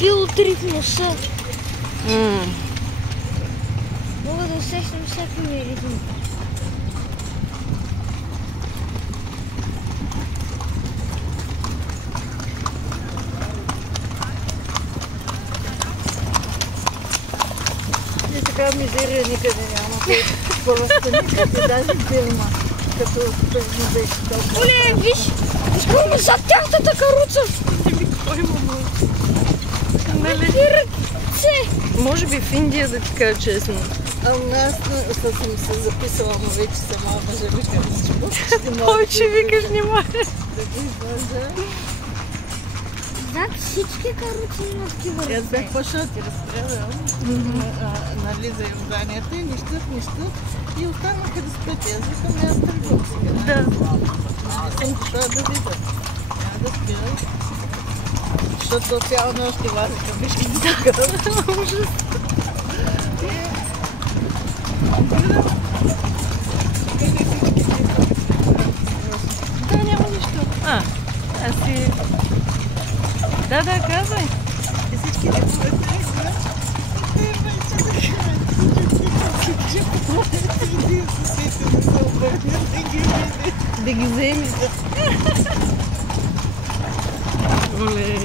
кило 3 в носа. Мога да усещам всяка ми ритм. И така мизерия никъде няма. Просто никъде, даже филма, като не беше толкова. Оле, виж колко зад тяхната каруца. Кой мама? Нали? Може би в Индия, да ти кажа честно. Ами аз съм се записала, но вече сама мъже вика, че Повече викаш, внимай. да ги излъжа. Зад всички каруци имат такива ръце. Аз бях почнала ти разправям, нали, за Йорданията и нищат. И останаха да спят. Аз викам, аз тръгвам сега. Да. Не съм дошла да видя. Няма да спира. Защото цяла нощ ти лазиха, виж какъв. Ужас. Да, няма нищо. Аз си... Да, казвай. И всички не поведели сега. Да ги вземете. Оле.